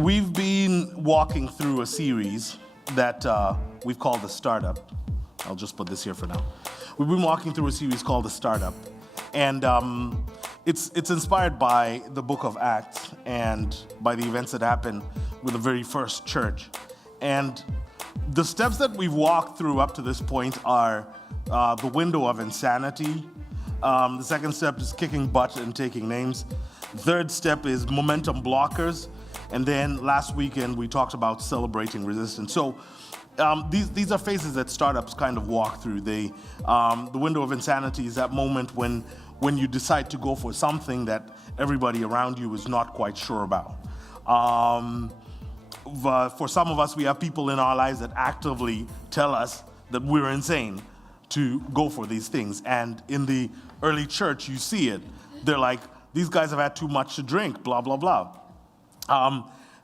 We've been walking through a series that we've called The Startup. I'll just put this here for now. We've been walking through a series called The Startup. And it's inspired by the book of Acts and by the events that happened with the very first church. And the steps that we've walked through up to this point are the window of insanity. The second step is kicking butt and taking names. Third step is momentum blockers. And then last weekend, we talked about celebrating resistance. So these are phases that startups kind of walk through. The window of insanity is that moment when you decide to go for something that everybody around you is not quite sure about. For some of us, we have people in our lives that actively tell us that we're insane to go for these things. And in the early church, you see it. They're like, these guys have had too much to drink, blah, blah, blah.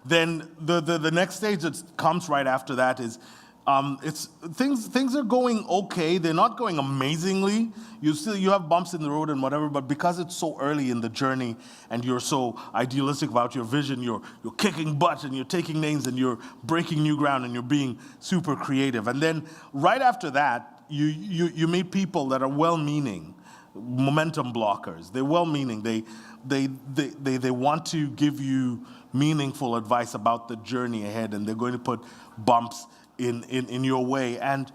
Then the next stage that comes right after that is it's things are going okay. They're not going amazingly. You have bumps in the road and whatever, but because it's so early in the journey and you're so idealistic about your vision, you're kicking butt and you're taking names and you're breaking new ground and you're being super creative. And then right after that, you meet people that are well-meaning, momentum blockers. They're well-meaning. They want to give you meaningful advice about the journey ahead, and they're going to put bumps in your way. And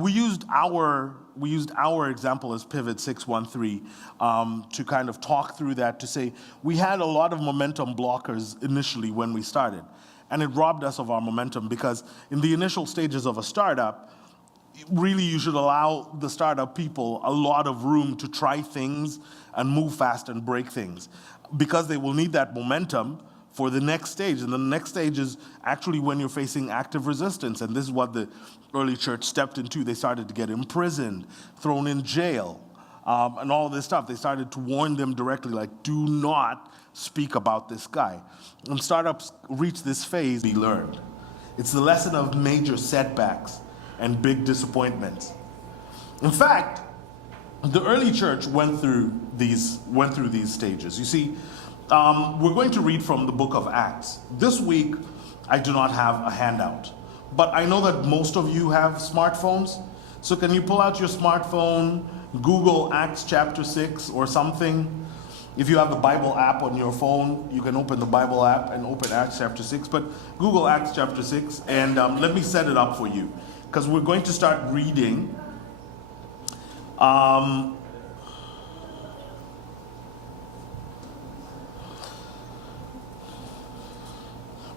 we used our example as Pivot 613 to kind of talk through that, to say we had a lot of momentum blockers initially when we started, and it robbed us of our momentum, because in the initial stages of a startup, really you should allow the startup people a lot of room to try things and move fast and break things, because they will need that momentum for the next stage. And the next stage is actually when you're facing active resistance. And this is what the early church stepped into. They started to get imprisoned, thrown in jail, and all this stuff. They started to warn them directly, like, do not speak about this guy. And startups reach this phase we learned. It's the lesson of major setbacks and big disappointments. In fact, the early church went through these stages. You see, we're going to read from the book of Acts. This week, I do not have a handout, but I know that most of you have smartphones. So can you pull out your smartphone, Google Acts chapter 6 or something? If you have the Bible app on your phone, you can open the Bible app and open Acts chapter 6. But Google Acts chapter 6, and let me set it up for you, because we're going to start reading.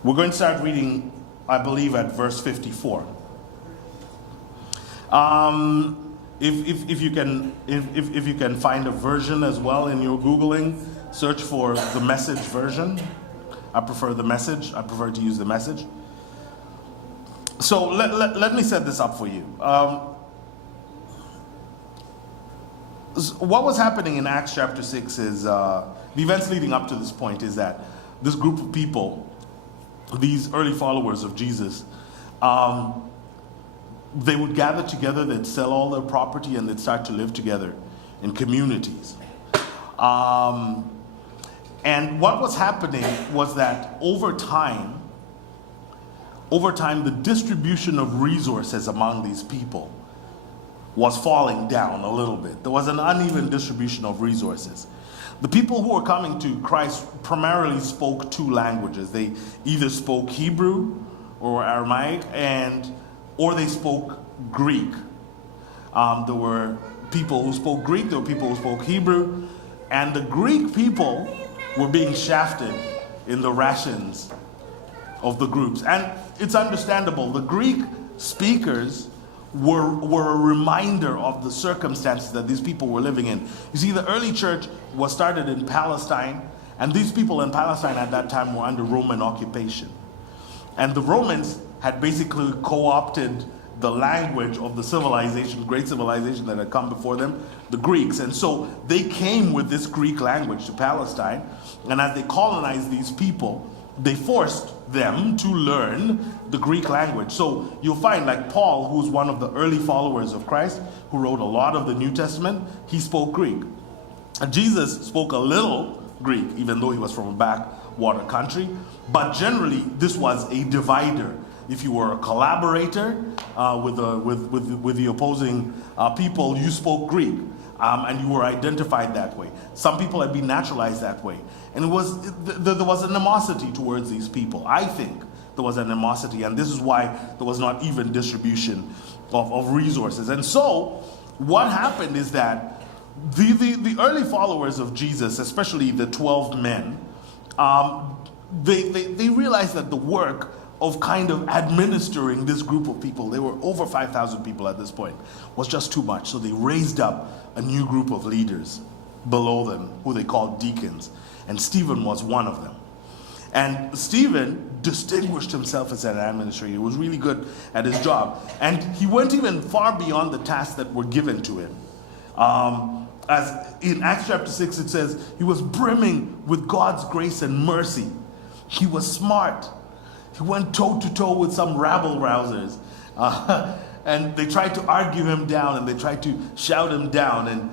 We're going to start reading, I believe, at verse 54. If you can find a version as well in your Googling, search for the Message version. I prefer the Message. I prefer to use the Message. So let me set this up for you. What was happening in Acts chapter 6 is, the events leading up to this point is that this group of people, these early followers of Jesus, they would gather together, they'd sell all their property, and they'd start to live together in communities. And what was happening was that over time, the distribution of resources among these people was falling down a little bit. There was an uneven distribution of resources. The people who were coming to Christ primarily spoke two languages. They either spoke Hebrew or Aramaic, or they spoke Greek. There were people who spoke Greek, there were people who spoke Hebrew, and the Greek people were being shafted in the rations of the groups. And it's understandable. The Greek speakers were a reminder of the circumstances that these people were living in. You see, the early church was started in Palestine, and these people in Palestine at that time were under Roman occupation. And the Romans had basically co-opted the language of the civilization, great civilization that had come before them, the Greeks. And so they came with this Greek language to Palestine, and as they colonized these people, they forced them to learn the Greek language. So you'll find, like Paul, who's one of the early followers of Christ, who wrote a lot of the New Testament, he spoke Greek. And Jesus spoke a little Greek, even though he was from a water country. But generally, this was a divider. If you were a collaborator with the opposing people, you spoke Greek, and you were identified that way. Some people had been naturalized that way. And there was animosity towards these people. I think there was animosity, and this is why there was not even distribution of resources. And so, what happened is that the early followers of Jesus, especially the 12 men, they realized that the work of kind of administering this group of people, they were over 5,000 people at this point, was just too much. So they raised up a new group of leaders below them, who they called deacons. And Stephen was one of them. And Stephen distinguished himself as an administrator. He was really good at his job. And he went even far beyond the tasks that were given to him. As in Acts chapter 6, it says, he was brimming with God's grace and mercy. He was smart. He went toe-to-toe with some rabble-rousers. And they tried to argue him down, and they tried to shout him down. And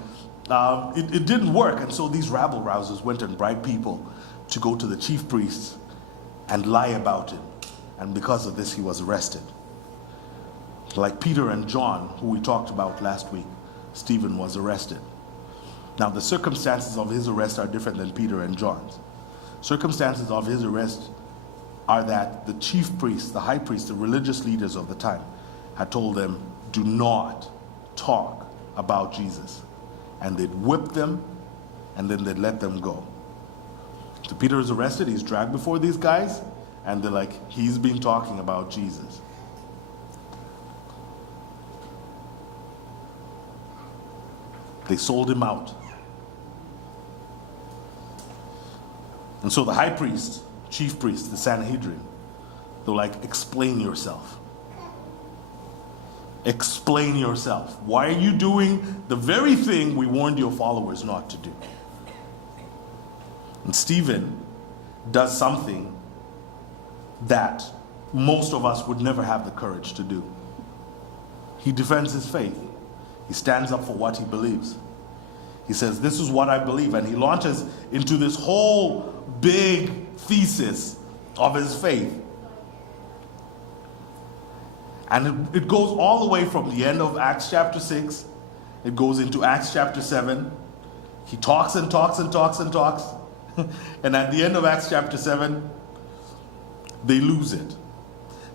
it didn't work. And so these rabble-rousers went and bribed people to go to the chief priests and lie about him. And because of this, he was arrested. Like Peter and John, who we talked about last week, Stephen was arrested. Now, the circumstances of his arrest are different than Peter and John's. Circumstances of his arrest are that the chief priests, the high priests, the religious leaders of the time, had told them, do not talk about Jesus. And they'd whip them, and then they'd let them go. So Peter is arrested, he's dragged before these guys, and they're like, he's been talking about Jesus. They sold him out. And so the high priest, chief priest, the Sanhedrin, they're like, explain yourself. Explain yourself. Why are you doing the very thing we warned your followers not to do? And Stephen does something that most of us would never have the courage to do. He defends his faith. He stands up for what he believes. He says, this is what I believe. And he launches into this whole big thesis of his faith. And it goes all the way from the end of Acts chapter 6. It goes into Acts chapter 7. He talks and talks and talks and talks. And at the end of Acts chapter 7, they lose it.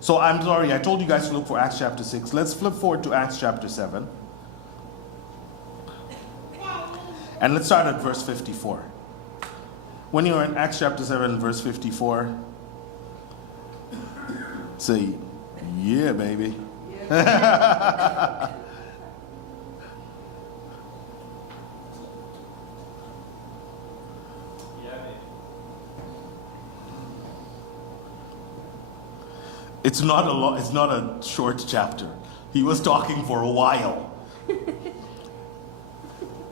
So I'm sorry, I told you guys to look for Acts chapter 6. Let's flip forward to Acts chapter 7. And let's start at verse 54. When you're in Acts chapter 7, verse 54, say, yeah, baby. Yeah. It's not a short chapter. He was talking for a while.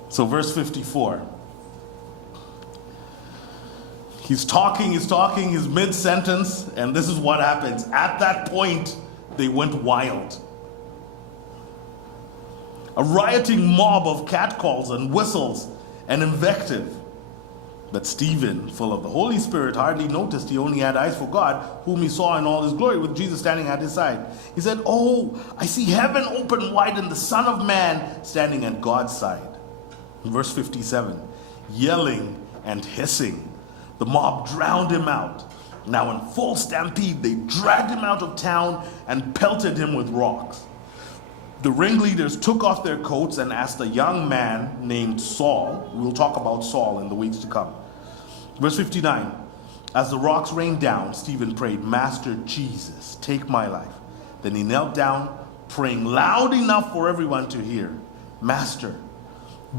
So verse 54. He's talking, he's mid-sentence, and this is what happens. At that point, they went wild. A rioting mob of catcalls and whistles and invective. But Stephen, full of the Holy Spirit, hardly noticed he only had eyes for God, whom he saw in all his glory, with Jesus standing at his side. He said, oh, I see heaven open wide and the Son of Man standing at God's side. Verse 57, yelling and hissing, the mob drowned him out. Now in full stampede, they dragged him out of town and pelted him with rocks. The ringleaders took off their coats and asked a young man named Saul, we'll talk about Saul in the weeks to come. Verse 59, as the rocks rained down, Stephen prayed, Master Jesus, take my life. Then he knelt down, praying loud enough for everyone to hear, Master,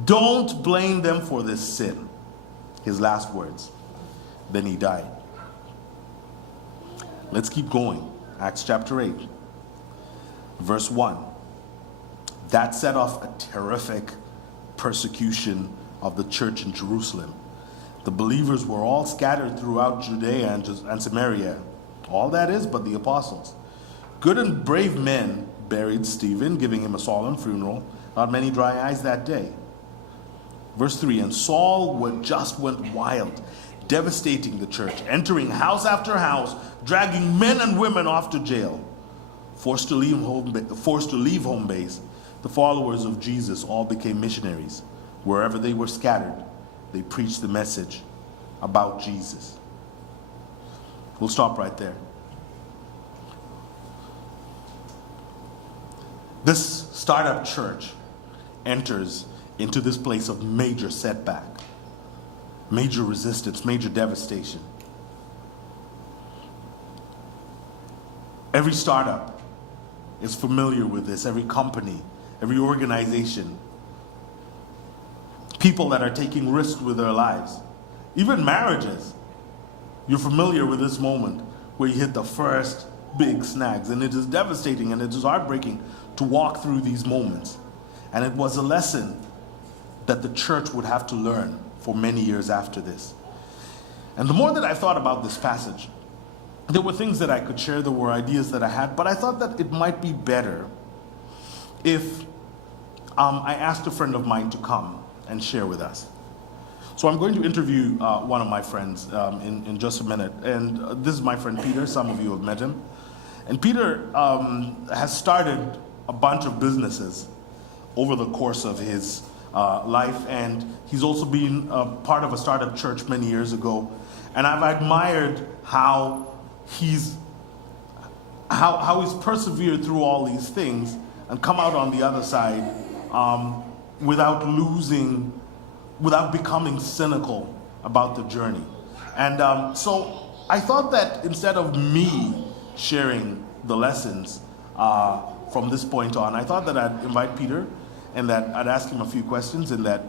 don't blame them for this sin. His last words. Then he died. Let's keep going. Acts chapter 8, verse 1. That set off a terrific persecution of the church in Jerusalem. The believers were all scattered throughout Judea and Samaria. All that is but the apostles. Good and brave men buried Stephen, giving him a solemn funeral. Not many dry eyes that day. Verse 3, and Saul just went wild, devastating the church, entering house after house, dragging men and women off to jail. Forced to leave home base, the followers of Jesus all became missionaries. Wherever they were scattered, they preached the message about Jesus. We'll stop right there. This startup church enters into this place of major setback, major resistance, major devastation. Every startup is familiar with this, every company, every organization. People that are taking risks with their lives, even marriages. You're familiar with this moment where you hit the first big snags, and it is devastating and it is heartbreaking to walk through these moments. And it was a lesson that the church would have to learn for many years after this. And the more that I thought about this passage, there were things that I could share, there were ideas that I had, but I thought that it might be better if I asked a friend of mine to come and share with us. So I'm going to interview one of my friends in just a minute. And this is my friend Peter. Some of you have met him. And Peter has started a bunch of businesses over the course of his life. And he's also been a part of a startup church many years ago. And I've admired how he's persevered through all these things and come out on the other side without becoming cynical about the journey. And so I thought that instead of me sharing the lessons from this point on, I thought that I'd invite Peter and that I'd ask him a few questions and that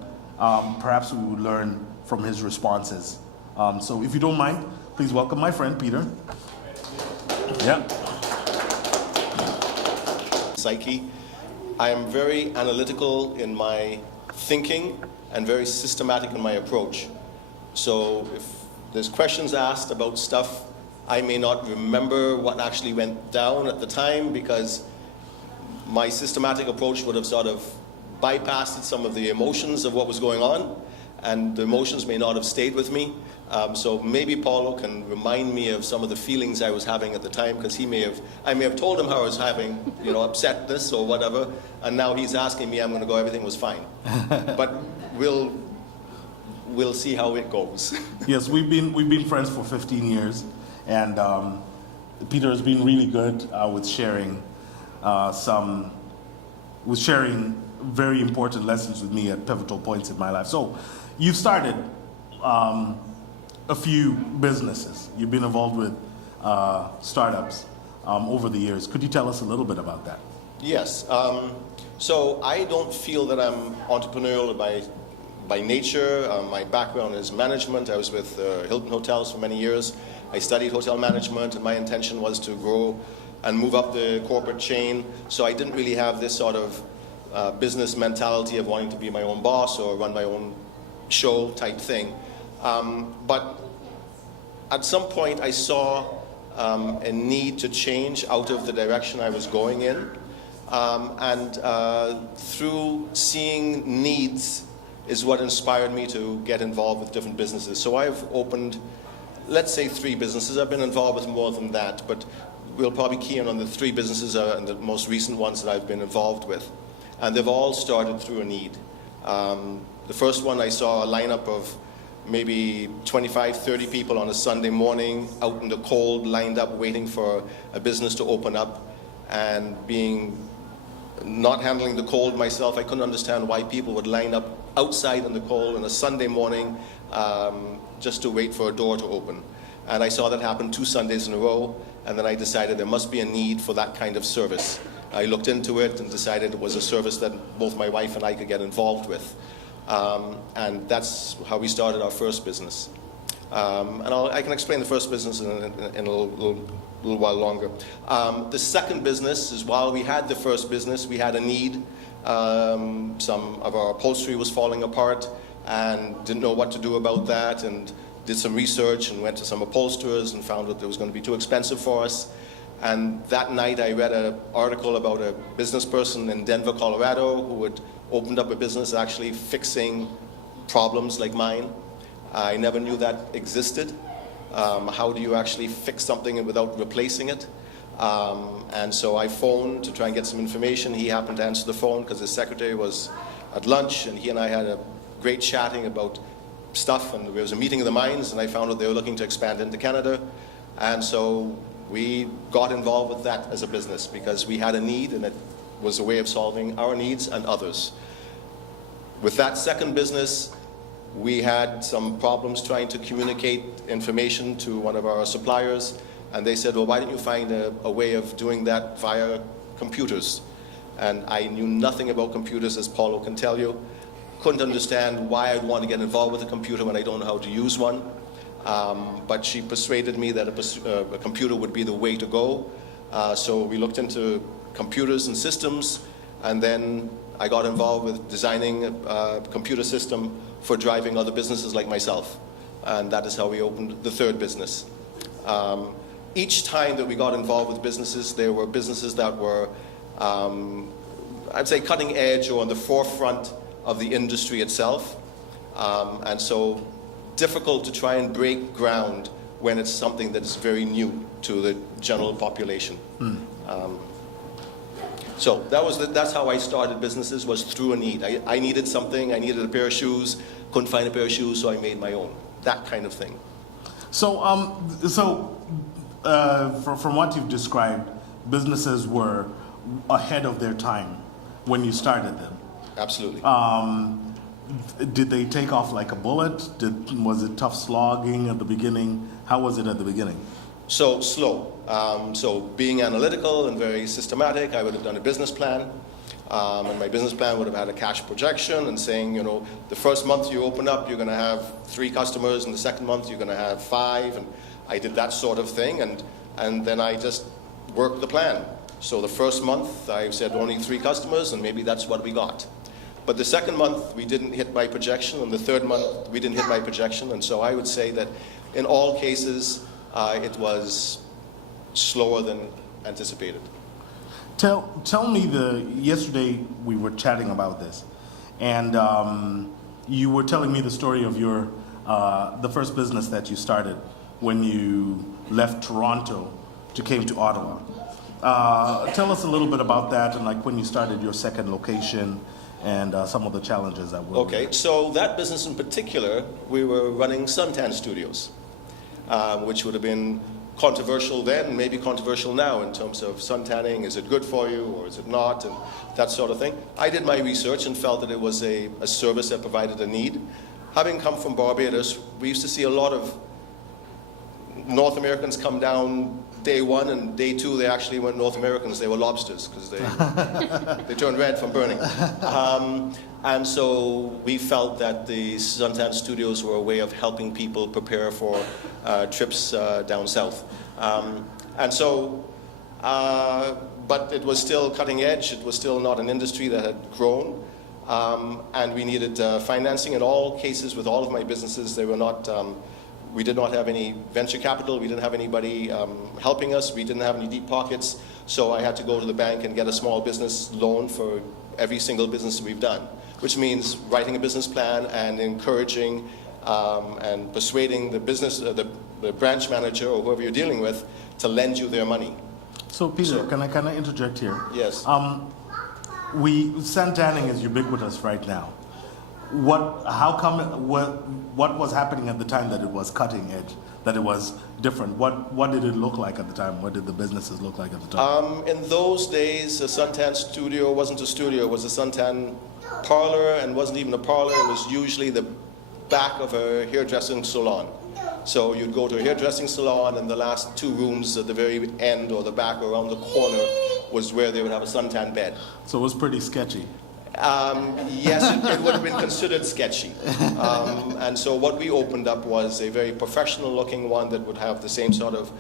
perhaps we would learn from his responses. So if you don't mind, please welcome my friend Peter. Yeah. Psyche. I am very analytical in my thinking and very systematic in my approach. So if there's questions asked about stuff, I may not remember what actually went down at the time because my systematic approach would have sort of bypassed some of the emotions of what was going on, and the emotions may not have stayed with me. So maybe Paulo can remind me of some of the feelings I was having at the time, because I may have told him how I was having, upsetness or whatever, and now he's asking me, I'm going to go, everything was fine. But we'll see how it goes. Yes, we've been friends for 15 years, and Peter has been really good with sharing very important lessons with me at pivotal points in my life. So you've started a few businesses. You've been involved with startups over the years. Could you tell us a little bit about that? Yes. So I don't feel that I'm entrepreneurial by nature. My background is management. I was with Hilton Hotels for many years. I studied hotel management, and my intention was to grow and move up the corporate chain. So I didn't really have this sort of business mentality of wanting to be my own boss or run my own show type thing. But at some point I saw a need to change out of the direction I was going in. And through seeing needs is what inspired me to get involved with different businesses. So I've opened, let's say, 3 businesses. I've been involved with more than that, but we'll probably key in on the 3 businesses and the most recent ones that I've been involved with. And they've all started through a need. The first one, I saw a lineup of maybe 25, 30 people on a Sunday morning out in the cold, lined up waiting for a business to open up. And not handling the cold myself, I couldn't understand why people would line up outside in the cold on a Sunday morning just to wait for a door to open. And I saw that happen 2 Sundays in a row, and then I decided there must be a need for that kind of service. I looked into it and decided it was a service that both my wife and I could get involved with. And that's how we started our first business. And I can explain the first business in a little while longer. The second business is, while we had the first business, we had a need. Some of our upholstery was falling apart and didn't know what to do about that, and did some research and went to some upholsterers and found that it was going to be too expensive for us. And that night I read an article about a business person in Denver, Colorado, who had opened up a business actually fixing problems like mine. I never knew that existed. How do you actually fix something without replacing it? And so I phoned to try and get some information. He happened to answer the phone because his secretary was at lunch, and he and I had a great chatting about stuff, and there was a meeting of the minds, and I found out they were looking to expand into Canada. And so we got involved with that as a business because we had a need, and it was a way of solving our needs and others. With that second business, we had some problems trying to communicate information to one of our suppliers, and they said, well, why don't you find a way of doing that via computers? And I knew nothing about computers, as Paulo can tell you. Couldn't understand why I'd want to get involved with a computer when I don't know how to use one. But she persuaded me that a computer would be the way to go. So we looked into computers and systems, and then I got involved with designing a computer system for driving other businesses like myself. And that is how we opened the third business. Each time that we got involved with businesses, there were businesses that were, I'd say, cutting edge or on the forefront of the industry itself. And so difficult to try and break ground when it's something that is very new to the general population. So that's how I started businesses, was through a need. I needed something, I needed a pair of shoes, couldn't find a pair of shoes, so I made my own. That kind of thing. So, from what you've described, businesses were ahead of their time when you started them. Absolutely. Did they take off like a bullet? Was it tough slogging at the beginning? How was it at the beginning? So slow. So being analytical and very systematic, I would have done a business plan. And my business plan would have had a cash projection and saying, you know, the first month you open up, you're going to have 3 customers, and the second month you're going to have 5. And I did that sort of thing, and then I just worked the plan. So the first month I said only 3 customers, and maybe that's what we got. But the second month we didn't hit my projection, and the third month we didn't hit my projection. And so I would say that in all cases it was slower than anticipated. Tell me, yesterday we were chatting about this, and you were telling me the story of your the first business that you started when you left Toronto came to Ottawa. Tell us a little bit about that, and like when you started your second location and some of the challenges that were. Okay, so that business in particular, we were running suntan studios, which would have been controversial then, maybe controversial now in terms of suntanning. Is it good for you or is it not, and that sort of thing. I did my research and felt that it was a service that provided a need. Having come from Barbados, we used to see a lot of North Americans come down day 1, and day 2 they actually weren't North Americans, they were lobsters because they turned red from burning. And so we felt that the suntan studios were a way of helping people prepare for trips down south. And so, but it was still cutting edge, it was still not an industry that had grown, and we needed financing. In all cases, with all of my businesses, they were not, we did not have any venture capital, we didn't have anybody helping us, we didn't have any deep pockets, so I had to go to the bank and get a small business loan for every single business we've done, which means writing a business plan and encouraging and persuading the business, the branch manager or whoever you're dealing with to lend you their money. So Peter, can I interject here? Yes. Suntanning is ubiquitous right now. What was happening at the time that it was cutting edge, that it was different? What did it look like at the time? What did the businesses look like at the time? In those days, a suntan studio wasn't a studio, it was a suntan parlor, and wasn't even a parlor, it was usually the back of a hairdressing salon. So you'd go to a hairdressing salon, and the last 2 rooms at the very end or the back or around the corner was where they would have a suntan bed. So it was pretty sketchy. Yes, it would have been considered sketchy. And so what we opened up was a very professional looking one that would have the same sort of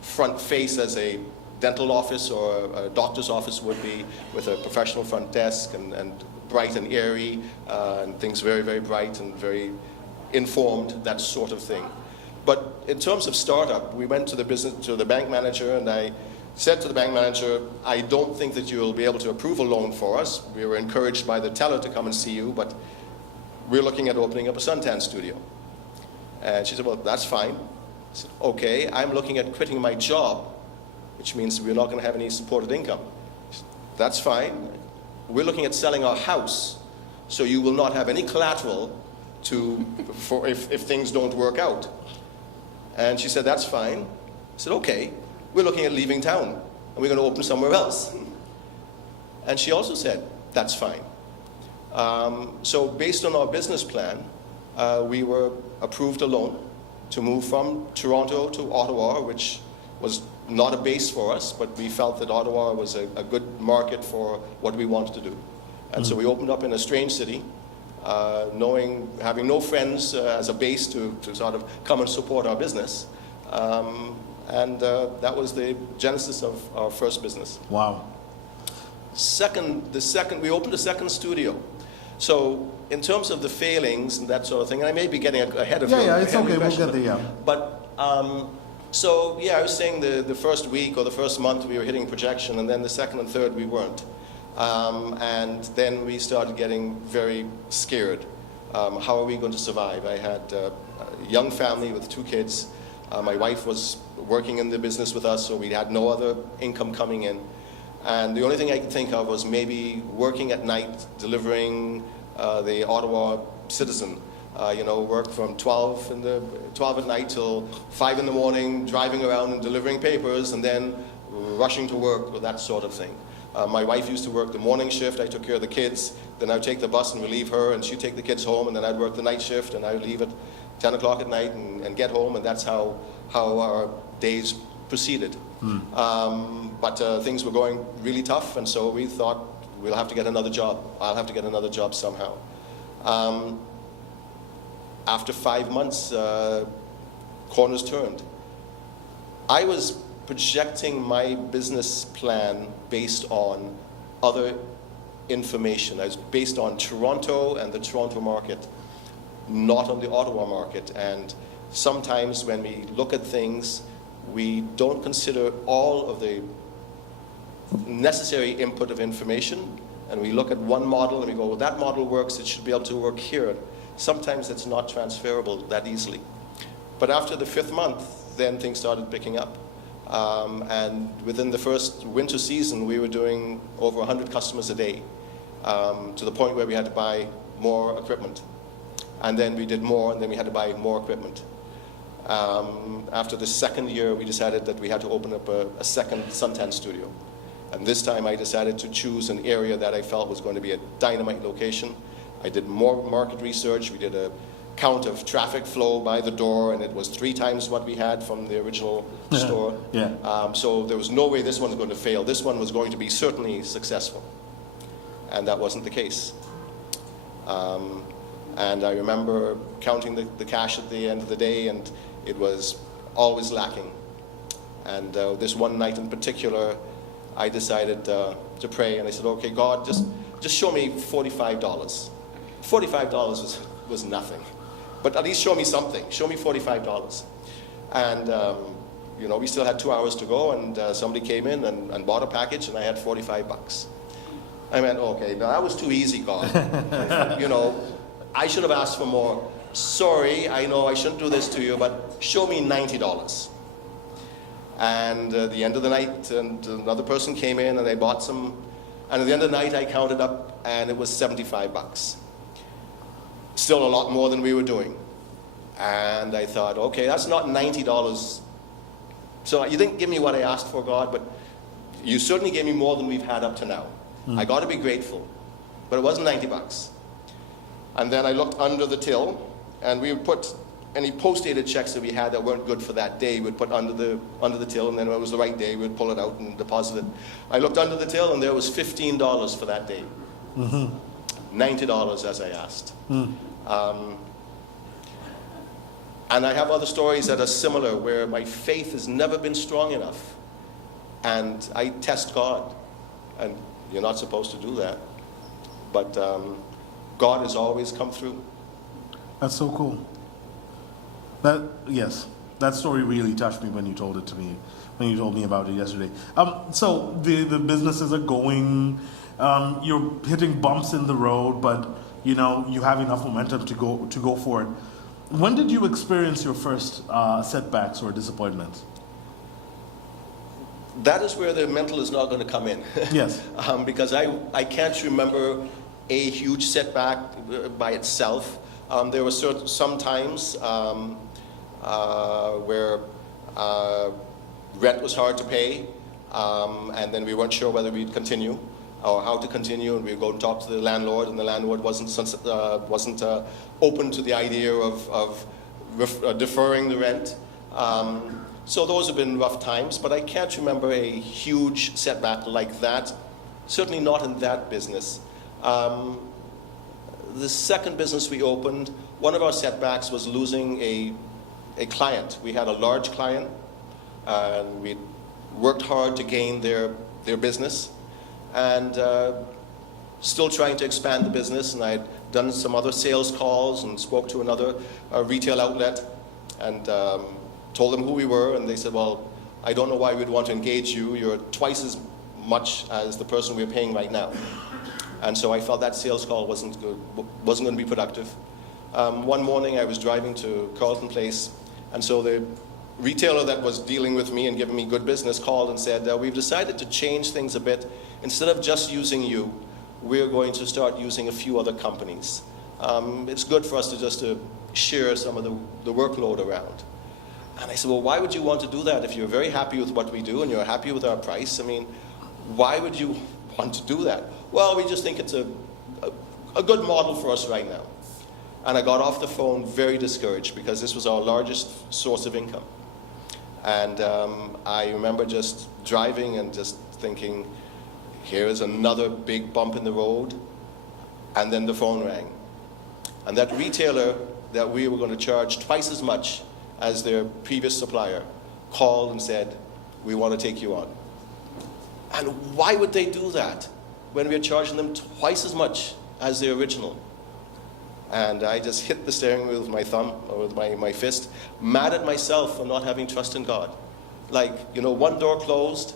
front face as a dental office or a doctor's office would be, with a professional front desk and bright and airy, and things very, very bright and very informed, that sort of thing. But in terms of startup, we went to the bank manager, and I said to the bank manager, I don't think that you'll be able to approve a loan for us. We were encouraged by the teller to come and see you, but we're looking at opening up a suntan studio. And she said, well, that's fine. I said, okay, I'm looking at quitting my job, which means we're not going to have any supported income. She said, that's fine. We're looking at selling our house, so you will not have any collateral for if things don't work out. And she said, that's fine. I said, okay, we're looking at leaving town, and we're going to open somewhere else. And she also said, that's fine. So based on our business plan, we were approved a loan to move from Toronto to Ottawa, which was not a base for us, but we felt that Ottawa was a good market for what we wanted to do. And so we opened up in a strange city, having no friends as a base to sort of come and support our business. And that was the genesis of our first business. Wow. We opened a second studio. So in terms of the failings and that sort of thing, and I may be getting ahead of you. Yeah, it's okay, we'll get there, yeah. But, so yeah, I was saying the first week or the first month we were hitting projection, and then the second and third we weren't. And then we started getting very scared. How are we going to survive? I had a young family with 2 kids. My wife was working in the business with us, so we had no other income coming in. And the only thing I could think of was maybe working at night, delivering the Ottawa Citizen. Work from 12 at night till 5 in the morning, driving around and delivering papers, and then rushing to work or that sort of thing. My wife used to work the morning shift. I took care of the kids. Then I'd take the bus and relieve her, and she'd take the kids home, and then I'd work the night shift, and I'd leave at 10 o'clock at night and get home, and that's how our days proceeded. But things were going really tough, and so we thought, we'll have to get another job. I'll have to get another job somehow. After 5 months, corners turned. I was projecting my business plan based on other information. I was based on Toronto and the Toronto market, not on the Ottawa market. And sometimes when we look at things, we don't consider all of the necessary input of information, and we look at one model and we go, well, that model works, it should be able to work here. Sometimes it's not transferable that easily. But after the 5th month, then things started picking up. And within the first winter season, we were doing over 100 customers a day, to the point where we had to buy more equipment. And then we did more, and then we had to buy more equipment. After the 2nd year, we decided that we had to open up a second suntan studio. And this time I decided to choose an area that I felt was going to be a dynamite location. I did more market research. We did a count of traffic flow by the door, and it was 3 times what we had from the original store. Yeah. So there was no way this one's going to fail. This one was going to be certainly successful. And that wasn't the case. And I remember counting the cash at the end of the day, and it was always lacking. And this one night in particular, I decided to pray, and I said, okay, God, just show me $45. $45 was nothing. But at least show me something. Show me $45. And, we still had 2 hours to go, and somebody came in and bought a package, and I had $45. I went, okay, now that was too easy, God. I should have asked for more. Sorry, I know I shouldn't do this to you, but show me $90. And at the end of the night, and another person came in, and they bought some. And at the end of the night, I counted up, and it was $75. Still a lot more than we were doing. And I thought, okay, that's not $90. So you didn't give me what I asked for, God, but you certainly gave me more than we've had up to now. I got to be grateful. But it wasn't $90. And then I looked under the till, and we would put any post-dated checks that we had that weren't good for that day, we'd put under the till, and then when it was the right day, we'd pull it out and deposit it. I looked under the till, and there was $15 for that day. $90 as I asked. And I have other stories that are similar, where my faith has never been strong enough. And I test God. And you're not supposed to do that. But God has always come through. That's so cool. Yes, that story really touched me when you told it to me, when you told me about it yesterday. So the businesses are going, you're hitting bumps in the road, but you have enough momentum to go forward. When did you experience your first setbacks or disappointments? That is where the mental is not going to come in. Yes. Because I can't remember a huge setback by itself. There were some times where rent was hard to pay, and then we weren't sure whether we'd continue or how to continue, and we'd go and talk to the landlord, and the landlord wasn't open to the idea of deferring the rent. So those have been rough times, but I can't remember a huge setback like that, certainly not in that business. The second business we opened, one of our setbacks was losing a client. We had a large client, and we worked hard to gain their business, and still trying to expand the business. And I'd done some other sales calls and spoke to another retail outlet, and told them who we were, and they said, well, I don't know why we'd want to engage you. You're twice as much as the person we're paying right now. And so I felt that sales call wasn't going to be productive. One morning I was driving to Carlton Place, and so the retailer that was dealing with me and giving me good business called and said, we've decided to change things a bit. Instead of just using you, we're going to start using a few other companies. It's good for us to share some of the workload around. And I said, well, why would you want to do that if you're very happy with what we do and you're happy with our price? I mean, why would you want to do that? Well, we just think it's a good model for us right now. And I got off the phone very discouraged because this was our largest source of income. And I remember just driving and just thinking, here is another big bump in the road. And then the phone rang. And that retailer that we were going to charge twice as much as their previous supplier called and said, we want to take you on. And why would they do that when we're charging them twice as much as the original? And I just hit the steering wheel with my thumb, or with my fist, mad at myself for not having trust in God. Like, one door closed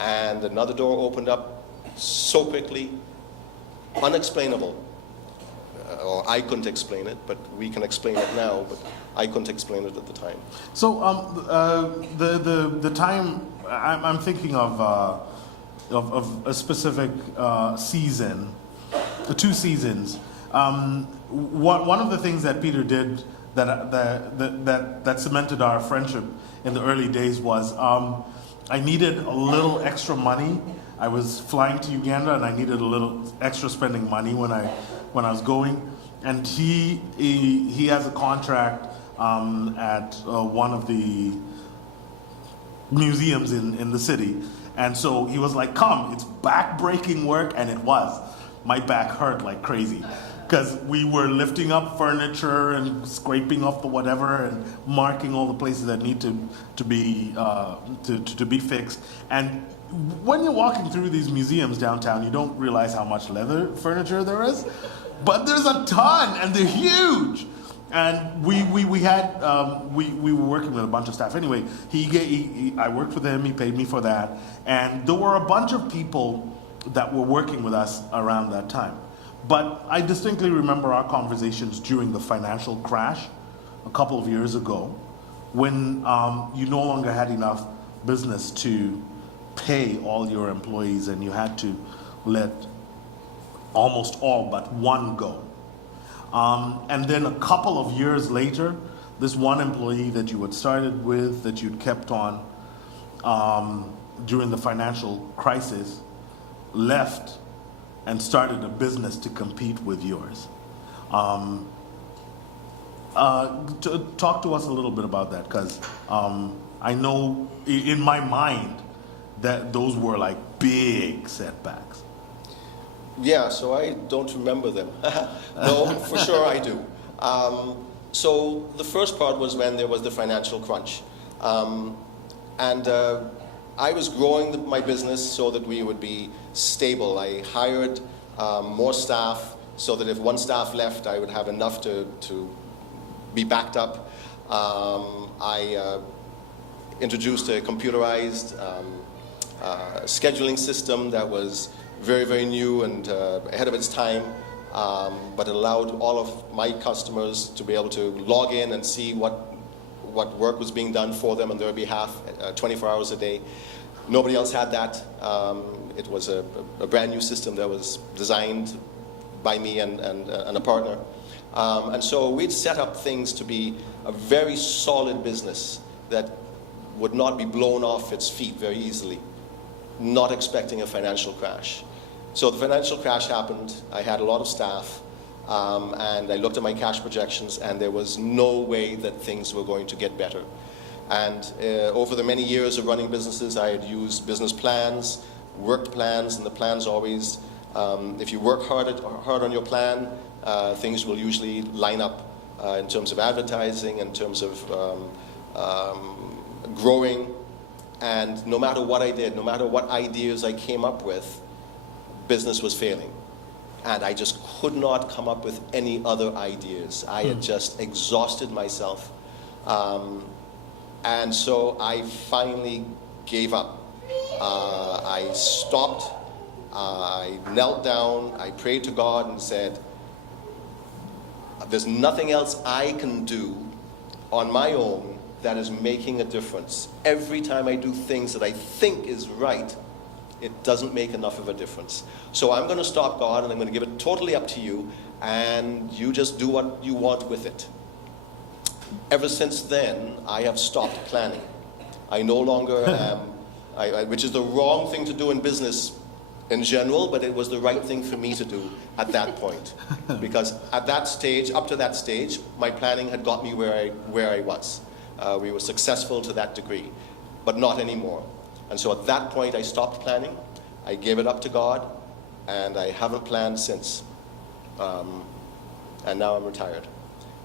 and another door opened up so quickly, unexplainable. Or I couldn't explain it, but we can explain it now, but I couldn't explain it at the time. So the time, I'm thinking of a specific season, 2 seasons. One of the things that Peter did that cemented our friendship in the early days was I needed a little extra money. I was flying to Uganda and I needed a little extra spending money when I was going, and he has a contract at one of the museums in the city, and so he was like, come, it's back-breaking work, and it was. My back hurt like crazy because we were lifting up furniture and scraping off the whatever and marking all the places that need to be fixed. And when you're walking through these museums downtown, you don't realize how much leather furniture there is, but there's a ton, and they're huge. And we were working with a bunch of staff. Anyway, I worked with him. He paid me for that, and there were a bunch of people that were working with us around that time. But I distinctly remember our conversations during the financial crash a couple of years ago, when you no longer had enough business to pay all your employees, and you had to let almost all but one go. And then a couple of years later, this one employee that you had started with, that you'd kept on during the financial crisis, left and started a business to compete with yours. Talk to us a little bit about that, because I know in my mind that those were like big setbacks. Yeah, so I don't remember them. No, for sure I do. So the first part was when there was the financial crunch. And I was growing my business so that we would be stable. I hired more staff so that if one staff left, I would have enough to be backed up. I introduced a computerized scheduling system that was very, very new and ahead of its time. but it allowed all of my customers to be able to log in and see what work was being done for them on their behalf 24 hours a day. Nobody else had that. It was a brand new system that was designed by me and a partner. And so we'd set up things to be a very solid business that would not be blown off its feet very easily, not expecting a financial crash. So the financial crash happened. I had a lot of staff, and I looked at my cash projections, and there was no way that things were going to get better. And over the many years of running businesses, I had used business plans, worked plans, and the plans always, if you work hard on your plan, things will usually line up in terms of advertising, in terms of growing. And no matter what I did, no matter what ideas I came up with, business was failing. And I just could not come up with any other ideas. I had just exhausted myself. And so I finally gave up. I stopped, I knelt down, I prayed to God and said, there's nothing else I can do on my own that is making a difference. Every time I do things that I think is right, it doesn't make enough of a difference. So I'm going to stop, God, and I'm going to give it totally up to you, and you just do what you want with it. Ever since then, I have stopped planning. I no longer am, which is the wrong thing to do in business in general, but it was the right thing for me to do at that point. Because at that stage, up to that stage, my planning had got me where I was. We were successful to that degree, but not anymore. And so at that point, I stopped planning. I gave it up to God, and I haven't planned since. And now I'm retired.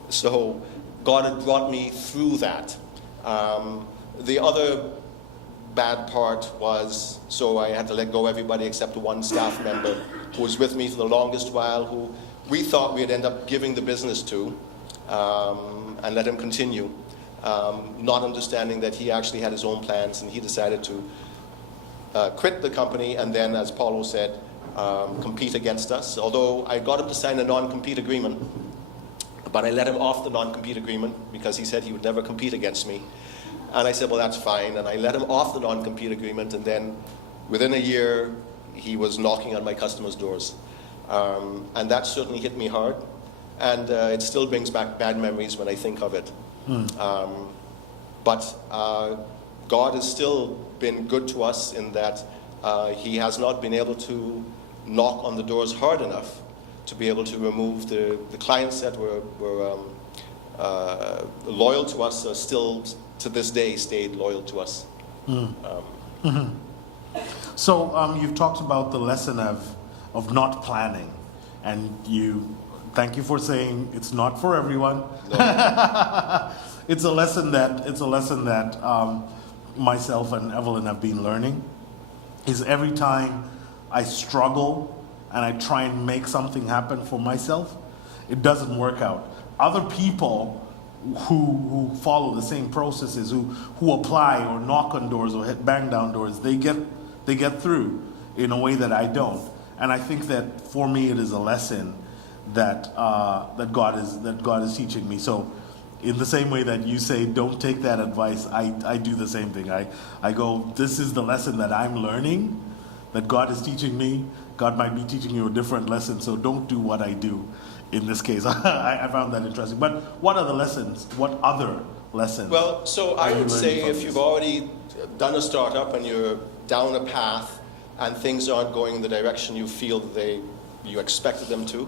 So God had brought me through that. The other bad part was, so I had to let go everybody except one staff member who was with me for the longest while, who we thought we'd end up giving the business to and let him continue. Not understanding that he actually had his own plans, and he decided to quit the company and then, as Paulo said, compete against us. Although I got him to sign a non-compete agreement, but I let him off the non-compete agreement because he said he would never compete against me. And I said, well, that's fine. And I let him off the non-compete agreement, and then within a year, he was knocking on my customers' doors. And that certainly hit me hard. And it still brings back bad memories when I think of it. But God has still been good to us in that he has not been able to knock on the doors hard enough to be able to remove the clients that were loyal to us, still to this day stayed loyal to us. So you've talked about the lesson of not planning, and thank you for saying it's not for everyone. No. It's a lesson that myself and Evelyn have been learning. Is every time I struggle and I try and make something happen for myself, it doesn't work out. Other people who follow the same processes, who apply or knock on doors or bang down doors, they get through in a way that I don't. And I think that for me it is a lesson that God is teaching me. So in the same way that you say don't take that advice, I do the same thing. I go, this is the lesson that I'm learning, that God is teaching me. God might be teaching you a different lesson, so don't do what I do in this case. I found that interesting. But what are the lessons? What other lessons? Well, so I would say if you've already done a startup and you're down a path and things aren't going in the direction you feel that you expected them to,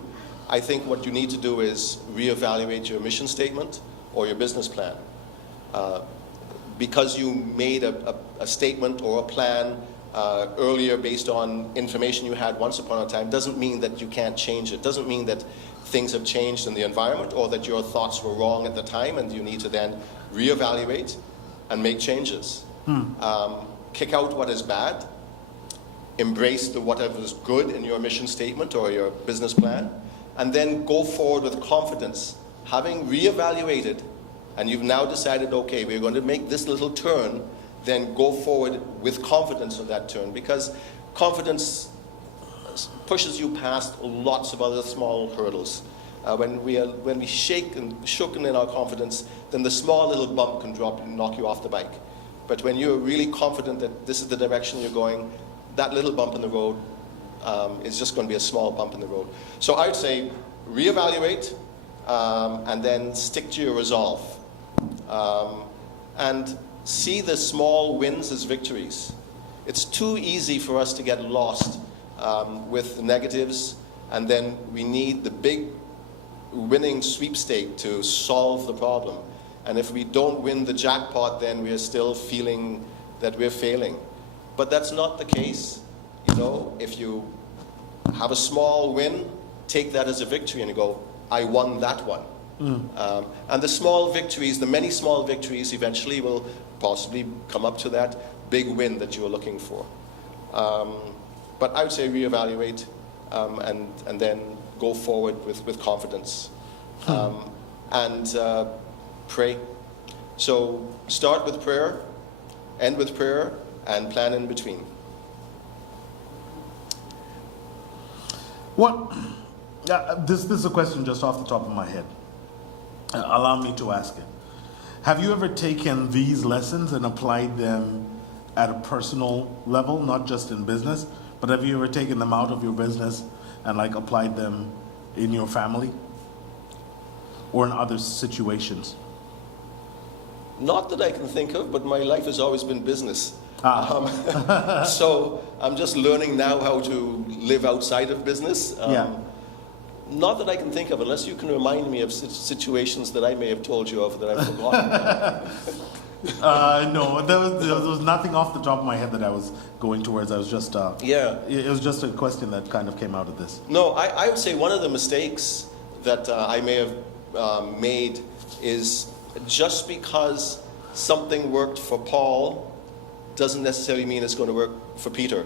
I think what you need to do is reevaluate your mission statement or your business plan. Because you made a statement or a plan earlier based on information you had once upon a time doesn't mean that you can't change it. Doesn't mean that things have changed in the environment or that your thoughts were wrong at the time and you need to then reevaluate and make changes. Kick out what is bad, embrace whatever is good in your mission statement or your business plan, and then go forward with confidence. Having reevaluated and you've now decided, okay, we're going to make this little turn, then go forward with confidence on that turn, because confidence pushes you past lots of other small hurdles. When we shooken in our confidence, then the small little bump can drop and knock you off the bike. But when you're really confident that this is the direction you're going, that little bump in the road is just going to be a small bump in the road. So I would say reevaluate and then stick to your resolve. And see the small wins as victories. It's too easy for us to get lost with the negatives, and then we need the big winning sweepstake to solve the problem. And if we don't win the jackpot, then we're still feeling that we're failing. But that's not the case. You know, if you have a small win, take that as a victory and you go, I won that one. And the small victories, the many small victories, eventually will possibly come up to that big win that you were looking for. But I would say reevaluate and then go forward with confidence. And pray. So start with prayer, end with prayer, and plan in between. This is a question just off the top of my head. Allow me to ask it. Have you ever taken these lessons and applied them at a personal level, not just in business, but have you ever taken them out of your business and like applied them in your family or in other situations? Not that I can think of, but my life has always been business. So I'm just learning now how to live outside of business. Not that I can think of, unless you can remind me of situations that I may have told you of that I've forgotten. No, there was nothing off the top of my head that I was going towards. I was just, it was just a question that kind of came out of this. No, I would say one of the mistakes that I may have made is just because something worked for Paul doesn't necessarily mean it's going to work for Peter.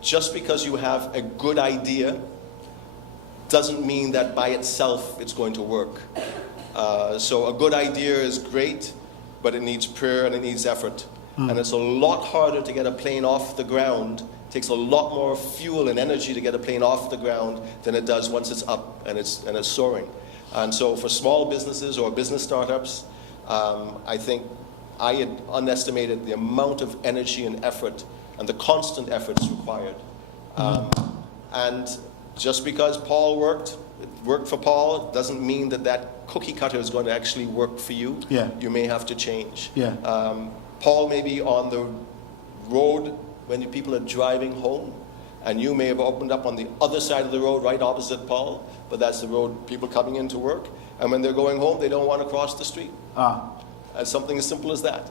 Just because you have a good idea doesn't mean that by itself it's going to work. So a good idea is great, but it needs prayer and it needs effort. And it's a lot harder to get a plane off the ground. It takes a lot more fuel and energy to get a plane off the ground than it does once it's up and it's soaring. And so for small businesses or business startups, I think I had underestimated the amount of energy and effort and the constant effort is required. And just because Paul worked for Paul doesn't mean that cookie cutter is going to actually work for you. You may have to change. Paul may be on the road when people are driving home, and you may have opened up on the other side of the road right opposite Paul, but that's the road people coming into work, and when they're going home they don't want to cross the street. Something as simple as that.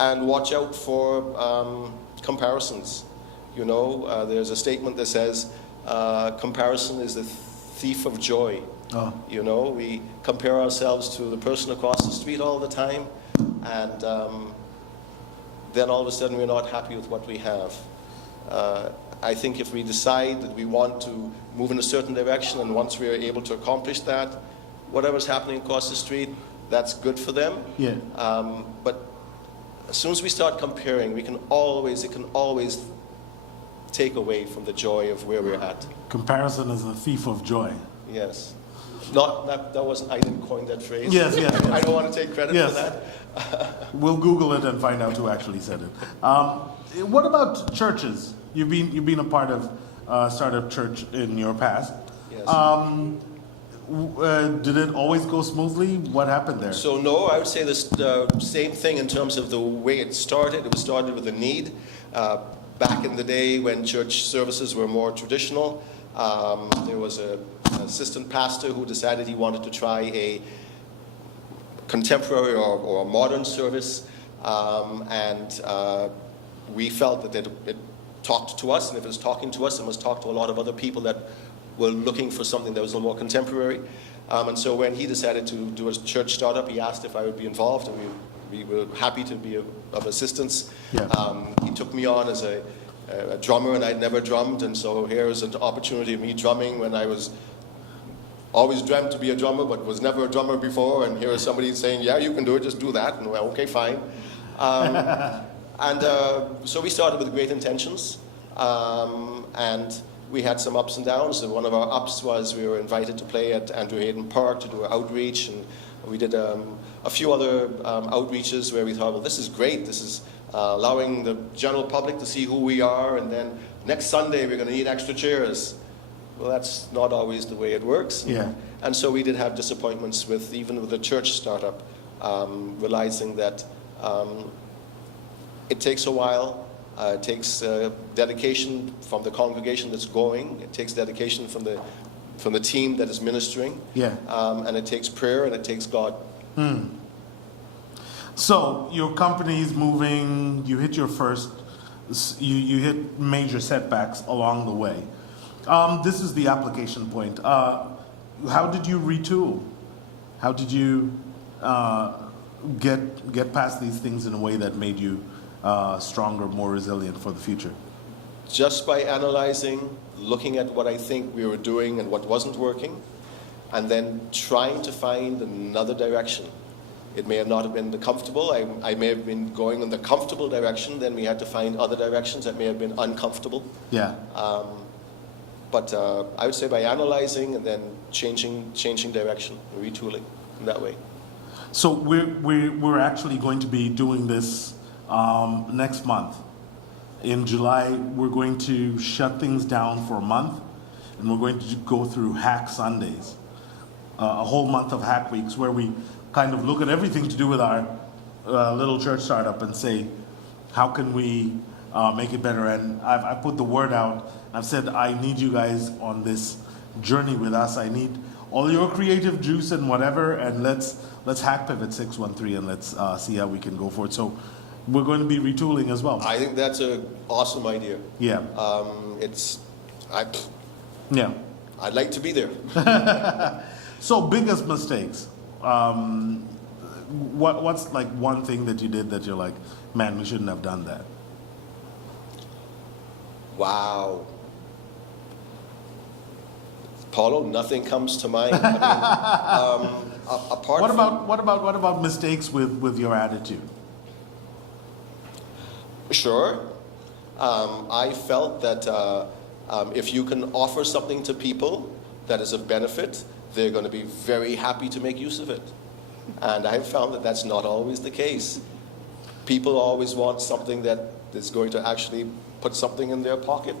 And watch out for comparisons. You know, there's a statement that says comparison is the thief of joy. You know, we compare ourselves to the person across the street all the time, and then all of a sudden we're not happy with what we have. I think if we decide that we want to move in a certain direction, and once we are able to accomplish that, whatever's happening across the street, that's good for them. But as soon as we start comparing, it can always take away from the joy of where we're at. Comparison is the thief of joy. Yes. Not that wasn't, I didn't coin that phrase. Yes. I don't want to take credit for that. We'll Google it and find out who actually said it. What about churches? You've been a part of startup church in your past. Yes. Did it always go smoothly? What happened there? So no, I would say the same thing in terms of the way it started. It was started with a need. Back in the day when church services were more traditional, there was an assistant pastor who decided he wanted to try a contemporary or a modern service, and we felt that it talked to us, and if it was talking to us, it must talk to a lot of other people that were looking for something that was a little more contemporary. And so when he decided to do a church startup, he asked if I would be involved, and we were happy to be of assistance. He took me on as a drummer, and I'd never drummed, and so here was an opportunity of me drumming when I was always dreamt to be a drummer, but was never a drummer before, and here is somebody saying, yeah, you can do it, just do that, and well, okay, fine. And so we started with great intentions, And we had some ups and downs. One of our ups was we were invited to play at Andrew Hayden Park to do an outreach, and we did a few other outreaches where we thought, well, this is great. This is allowing the general public to see who we are, and then next Sunday we're going to need extra chairs. Well, that's not always the way it works. Yeah. And so we did have disappointments even with the church startup, realizing that it takes a while. It takes dedication from the congregation that's going. It takes dedication from the team that is ministering. Yeah. And it takes prayer and it takes God. So your company is moving. You hit your first. You hit major setbacks along the way. This is the application point. How did you retool? How did you get past these things in a way that made you stronger, more resilient for the future? Just by analyzing, looking at what I think we were doing and what wasn't working, and then trying to find another direction. It may have not have been the comfortable. I may have been going in the comfortable direction. Then we had to find other directions that may have been uncomfortable. Yeah. But I would say by analyzing and then changing direction, retooling in that way. So we're actually going to be doing this next month. In July, we're going to shut things down for a month, and we're going to go through Hack Sundays, a whole month of Hack Weeks, where we kind of look at everything to do with our little church startup and say, how can we make it better? And I've put the word out. I've said, I need you guys on this journey with us. I need all your creative juice and whatever, and let's hack Pivot 613 and let's see how we can go forward. So we're going to be retooling as well. I think that's an awesome idea. Yeah. Yeah. I'd like to be there. So biggest mistakes. What's like one thing that you did that you're like, man, we shouldn't have done that? Wow. Paulo, nothing comes to mind. I mean, apart what about mistakes with your attitude? Sure. I felt that if you can offer something to people that is of benefit, they're going to be very happy to make use of it. And I've found that that's not always the case. People always want something that is going to actually put something in their pocket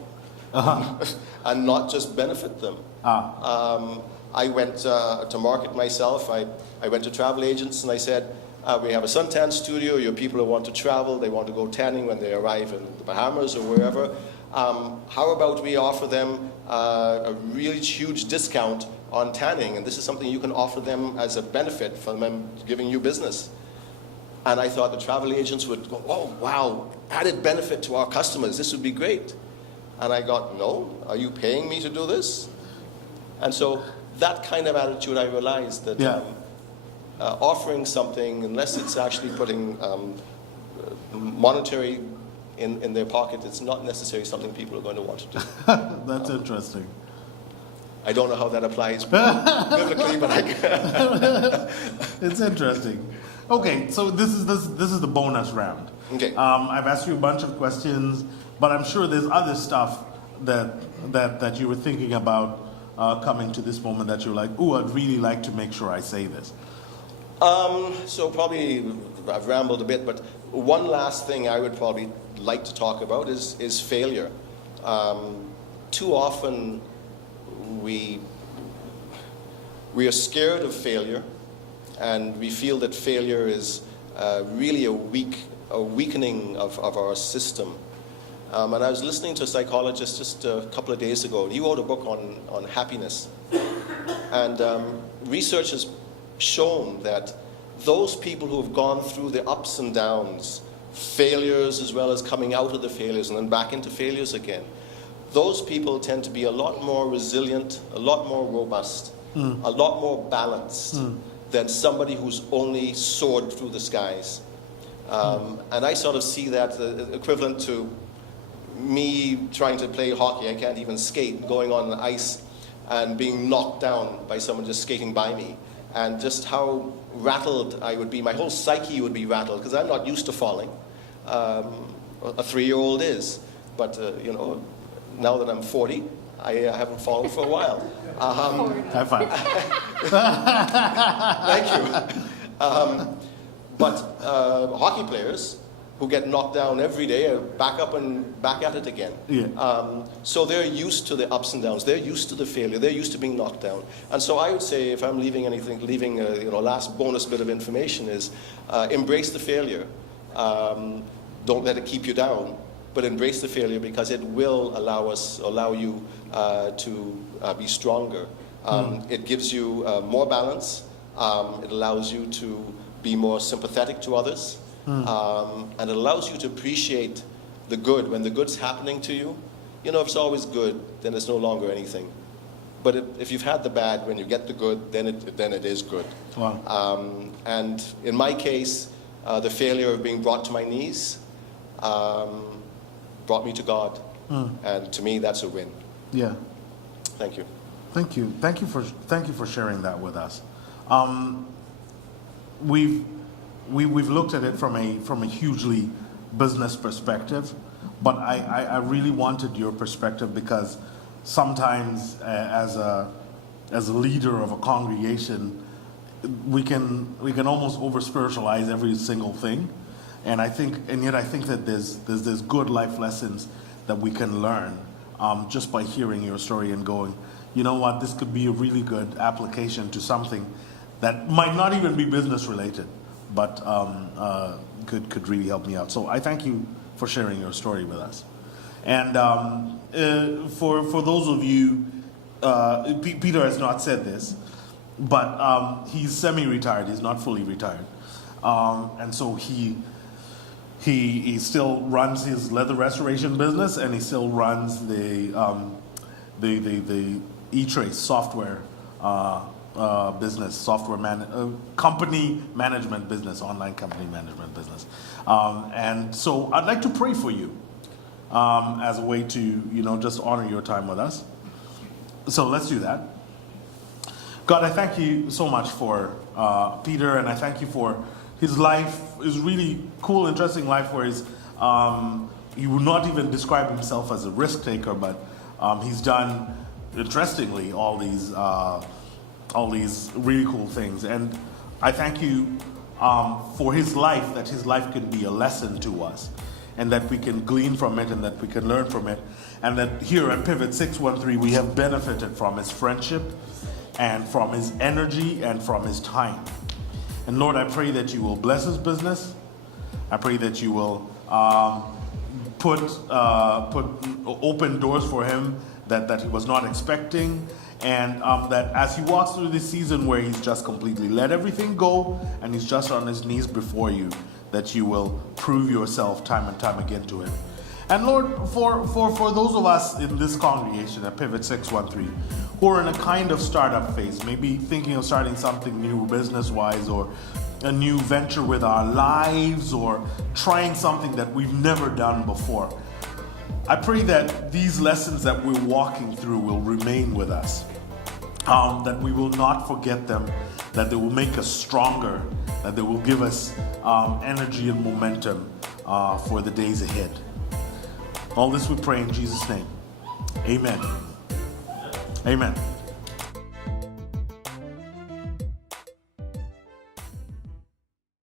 and not just benefit them. I went to market myself. I went to travel agents and I said, we have a suntan studio. Your people who want to travel, they want to go tanning when they arrive in the Bahamas or wherever. How about we offer them a really huge discount on tanning, and this is something you can offer them as a benefit for them giving you business. And I thought the travel agents would go, oh, wow, added benefit to our customers, this would be great. And I got, no, are you paying me to do this? And so that kind of attitude, I realized that offering something, unless it's actually putting monetary in their pocket, it's not necessarily something people are going to want to do. That's interesting. I don't know how that applies biblically, but it's interesting. Okay, so this is the bonus round. Okay. I've asked you a bunch of questions, but I'm sure there's other stuff that you were thinking about coming to this moment that you're like, ooh, I'd really like to make sure I say this. So probably I've rambled a bit, but one last thing I would probably like to talk about is failure. Too often we are scared of failure, and we feel that failure is really a weakening of our system. And I was listening to a psychologist just a couple of days ago. He wrote a book on happiness. And research has shown that those people who have gone through the ups and downs, failures as well as coming out of the failures and then back into failures again, those people tend to be a lot more resilient, a lot more robust, a lot more balanced than somebody who's only soared through the skies. And I sort of see that equivalent to me trying to play hockey. I can't even skate, going on the ice and being knocked down by someone just skating by me. And just how rattled I would be. My whole psyche would be rattled because I'm not used to falling. A 3-year-old is. But, now that I'm 40, I haven't fallen for a while. High five. Thank you. But hockey players who get knocked down every day are back up and back at it again. Yeah. So they're used to the ups and downs. They're used to the failure. They're used to being knocked down. And so I would say, if I'm leaving last bonus bit of information is embrace the failure. Don't let it keep you down, but embrace the failure, because it will allow you to be stronger. It gives you more balance. It allows you to be more sympathetic to others. And it allows you to appreciate the good. When the good's happening to you, if it's always good, then it's no longer anything. But if you've had the bad, when you get the good, then it is good. Wow. And in my case, the failure of being brought to my knees brought me to God. And to me, that's a win. Yeah. Thank you. Thank you. Thank you for sharing that with us. We've looked at it from a hugely business perspective, but I really wanted your perspective, because sometimes as a leader of a congregation, we can almost over spiritualize every single thing, and yet I think that there's good life lessons that we can learn just by hearing your story and going, you know what, this could be a really good application to something that might not even be business related, but could really help me out. So I thank you for sharing your story with us. And for those of you, Peter has not said this, but he's semi-retired. He's not fully retired, and so he still runs his leather restoration business, and he still runs the E-Trace software business, company management business, online company management business. And so I'd like to pray for you as a way to, just honor your time with us. So let's do that. God, I thank you so much for Peter, and I thank you for his life, his really cool, interesting life, where he would not even describe himself as a risk taker, but he's done, interestingly, all these really cool things. And I thank you for his life, that his life can be a lesson to us, and that we can glean from it, and that we can learn from it, and that here at Pivot 613 we have benefited from his friendship, and from his energy, and from his time. And Lord, I pray that you will bless his business. I pray that you will put open doors for him that he was not expecting, and that as he walks through this season where he's just completely let everything go and he's just on his knees before you, that you will prove yourself time and time again to him. And Lord, for those of us in this congregation at Pivot 613 who are in a kind of startup phase, maybe thinking of starting something new business-wise, or a new venture with our lives, or trying something that we've never done before, I pray that these lessons that we're walking through will remain with us, that we will not forget them, that they will make us stronger, that they will give us energy and momentum for the days ahead. All this we pray in Jesus' name. Amen. Amen.